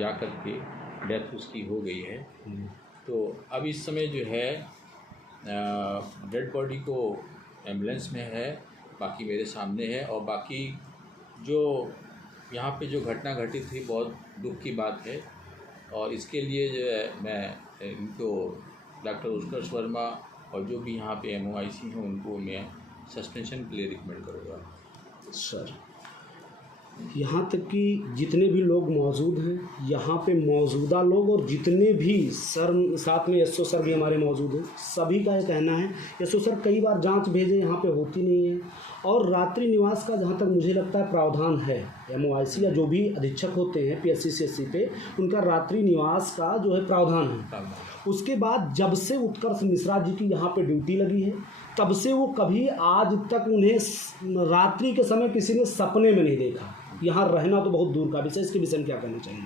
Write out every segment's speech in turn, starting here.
जा कर के डेथ उसकी हो गई है। तो अब इस समय जो है डेड बॉडी को एम्बुलेंस में है, बाकी मेरे सामने है। और बाकी जो यहाँ पे जो घटना घटित हुई बहुत दुख की बात है, और इसके लिए जो है मैं इनको डॉक्टर उत्कर्ष वर्मा और जो भी यहाँ पे MOIC हैं उनको मैं सस्पेंशन के लिए रिकमेंड करूँगा। सर, यहाँ तक कि जितने भी लोग मौजूद हैं, यहाँ पे मौजूदा लोग और जितने भी सर, साथ में SO सर भी हमारे मौजूद हैं, सभी का ये कहना है SO सर कई बार जांच भेजे, यहाँ पे होती नहीं है। और रात्रि निवास का जहाँ तक मुझे लगता है प्रावधान है, MOIC या जो भी अधीक्षक होते हैं PSC CSC पे, उनका रात्रि निवास का जो है प्रावधान है। उसके बाद जब से उत्कर्ष मिश्रा जी की यहाँ पे ड्यूटी लगी है, तब से वो कभी आज तक उन्हें रात्रि के समय किसी ने सपने में नहीं देखा। यहाँ रहना तो बहुत दूर का विषय, इसके विषय में क्या कहना चाहिए?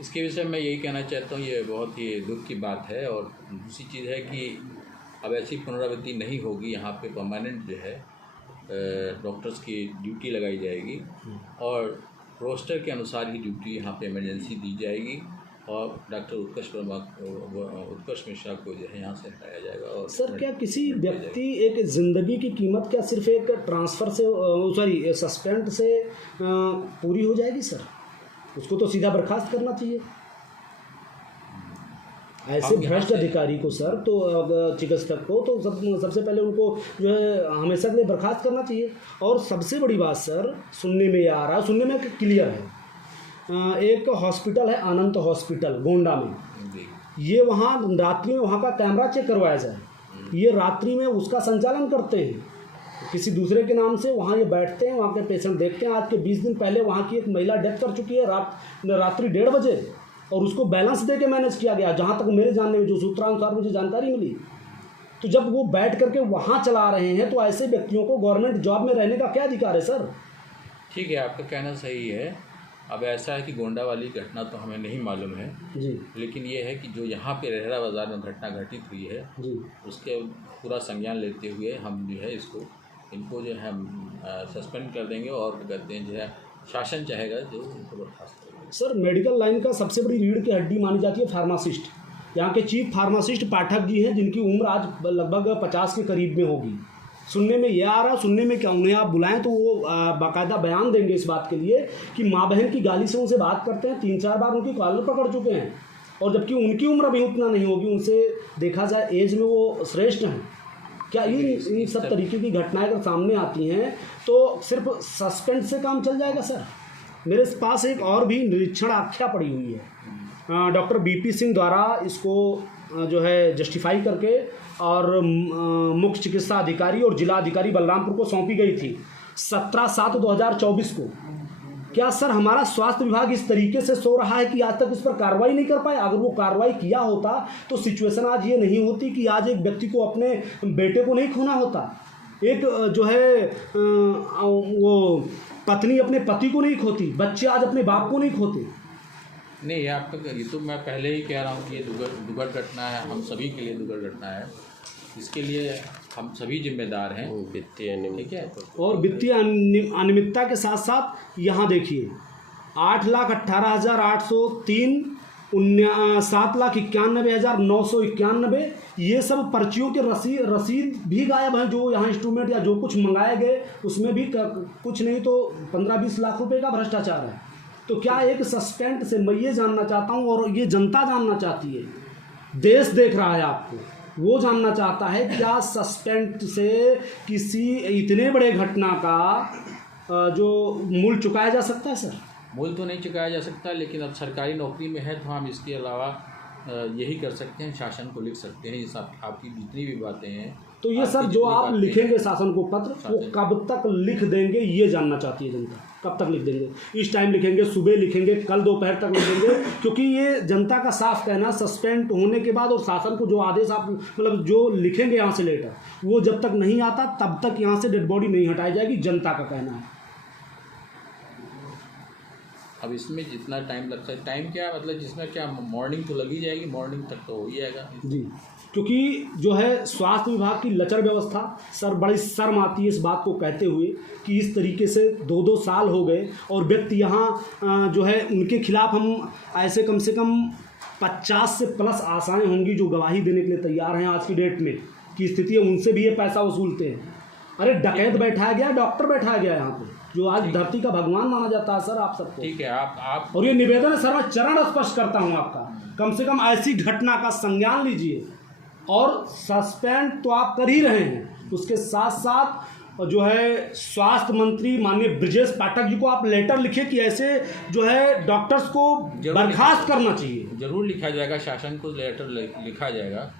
इसके विषय में मैं यही कहना चाहता हूँ, ये बहुत ही दुख की बात है। और दूसरी चीज़ है कि अब ऐसी पुनरावृत्ति नहीं होगी। यहाँ पे परमानेंट जो है डॉक्टर्स की ड्यूटी लगाई जाएगी और रोस्टर के अनुसार ही ड्यूटी यहाँ पे इमरजेंसी दी जाएगी। और डॉक्टर उत्कर्ष मिश्रा को जो है यहाँ से हटाया जाएगा। और सर, क्या किसी व्यक्ति एक ज़िंदगी की कीमत क्या सिर्फ एक ट्रांसफ़र से सस्पेंड से पूरी हो जाएगी? सर, उसको तो सीधा बर्खास्त करना चाहिए। ऐसे भ्रष्ट अधिकारी को सर, तो चिकित्सक को तो सबसे पहले उनको जो है हमेशा के लिए बर्खास्त करना चाहिए। और सबसे बड़ी बात सर, सुनने में आ रहा है, सुनने में क्लियर है, एक हॉस्पिटल है अनंत हॉस्पिटल गोंडा में, ये वहाँ रात्रि में वहाँ का कैमरा चेक करवाया जाए। ये रात्रि में उसका संचालन करते हैं किसी दूसरे के नाम से, वहाँ ये बैठते हैं, वहाँ के पेशेंट देखते हैं। आज के 20 दिन पहले वहाँ की एक महिला डेथ कर चुकी है रात्रि 1:30 बजे, और उसको बैलेंस दे के मैनेज किया गया, जहाँ तक मेरे जानने में, जो सूत्रानुसार मुझे जानकारी मिली। तो जब वो बैठ करके वहाँ चला रहे हैं, तो ऐसे व्यक्तियों को गवर्नमेंट जॉब में रहने का क्या अधिकार है? सर, ठीक है, आपका कहना सही है। अब ऐसा है कि गोंडा वाली घटना तो हमें नहीं मालूम है जी, लेकिन ये है कि जो यहाँ पे रेहरा बाज़ार में घटना घटित हुई है जी, उसके पूरा संज्ञान लेते हुए हम जो है इनको जो है सस्पेंड कर देंगे। और कहते हैं जो है शासन चाहेगा जो उनको बर्खास्त करेगा। सर, मेडिकल लाइन का सबसे बड़ी रीढ़ की हड्डी मानी जाती है फार्मासिस्ट। यहाँ के चीफ फार्मासिस्ट पाठक जी हैं, जिनकी उम्र आज लगभग 50 के करीब में होगी। सुनने में ये आ रहा, सुनने में क्या, उन्हें आप बुलाएं तो वो बाकायदा बयान देंगे इस बात के लिए कि माँ बहन की गाली से उनसे बात करते हैं, 3-4 बार उनकी कॉलर पकड़ चुके हैं, और जबकि उनकी उम्र अभी उतना नहीं होगी, उनसे देखा जाए एज में वो श्रेष्ठ हैं। क्या इन सब तरीके की घटनाएं अगर सामने आती हैं तो सिर्फ सस्पेंड से काम चल जाएगा? सर, मेरे पास एक और भी निरीक्षण आख्या पड़ी हुई है, डॉक्टर BP सिंह द्वारा इसको जो है जस्टिफाई करके और मुख्य चिकित्सा अधिकारी और जिला अधिकारी बलरामपुर को सौंपी गई थी 17/7/2024 को। क्या सर हमारा स्वास्थ्य विभाग इस तरीके से सो रहा है कि आज तक इस पर कार्रवाई नहीं कर पाया? अगर वो कार्रवाई किया होता तो सिचुएशन आज ये नहीं होती कि आज एक व्यक्ति को अपने बेटे को नहीं खोना होता, एक जो है वो पत्नी अपने पति को नहीं खोती, बच्चे आज अपने बाप को नहीं खोते। नहीं, आपका ये तो मैं पहले ही कह रहा हूँ कि ये दुखद घटना है, हम सभी के लिए दुखद घटना है। इसके लिए हम सभी जिम्मेदार हैं। वित्तीय अनियमित, ठीक है, और वित्तीय अनियमितता के साथ साथ यहाँ देखिए 8,18,803, 7,91,991 ये सब पर्चियों के रसीद भी गायब हैं। जो यहाँ इंस्ट्रूमेंट या जो कुछ मंगाए गए उसमें भी कुछ नहीं तो 15-20 लाख रुपए का भ्रष्टाचार है। तो क्या एक सस्पेंड से, मैं ये जानना चाहता हूँ और ये जनता जानना चाहती है, देश देख रहा है आपको, वो जानना चाहता है क्या सस्पेंड से किसी इतने बड़े घटना का जो मूल चुकाया जा सकता है? सर, मूल तो नहीं चुकाया जा सकता, लेकिन अब सरकारी नौकरी में है तो हम इसके अलावा यही कर सकते हैं, शासन को लिख सकते हैं। ये सब आपकी जितनी भी बातें हैं, तो ये सर जो आप लिखेंगे शासन को पत्र, वो कब तक लिख देंगे ये जानना चाहती है जनता। कब तक लिख देंगे? इस टाइम लिखेंगे, सुबह लिखेंगे, कल दोपहर तक लिखेंगे? क्योंकि ये जनता का साफ कहना, सस्पेंड होने के बाद और शासन को जो आदेश आप मतलब जो लिखेंगे यहाँ से लेटर, वो जब तक नहीं आता तब तक यहाँ से डेड बॉडी नहीं हटाई जाएगी, जनता का कहना है। अब इसमें जितना टाइम लगता है, टाइम क्या मतलब जिसमें क्या मॉर्निंग तो लगी जाएगी, मॉर्निंग तक तो हो ही जाएगा जी, क्योंकि जो है स्वास्थ्य विभाग की लचर व्यवस्था, सर बड़ी शर्म आती है इस बात को कहते हुए कि इस तरीके से 2-2 साल हो गए और व्यक्ति यहाँ जो है उनके खिलाफ हम ऐसे कम से कम 50 से प्लस आशाएं होंगी जो गवाही देने के लिए तैयार हैं आज की डेट में की स्थिति है, उनसे भी ये पैसा वसूलते हैं। अरे डकैत बैठाया गया, डॉक्टर बैठाया गया यहाँ पे जो आज धरती का भगवान माना जाता है सर आप सबको। ठीक है, आप और ये निवेदन है सर, मैं चरण स्पर्श करता हूँ आपका, कम से कम ऐसी घटना का संज्ञान लीजिए और सस्पेंड तो आप कर ही रहे हैं, उसके साथ साथ जो है स्वास्थ्य मंत्री माननीय ब्रजेश पाठक जी को आप लेटर लिखे कि ऐसे जो है डॉक्टर्स को बर्खास्त करना चाहिए। जरूर लिखा जाएगा, शासन को लेटर लिखा जाएगा।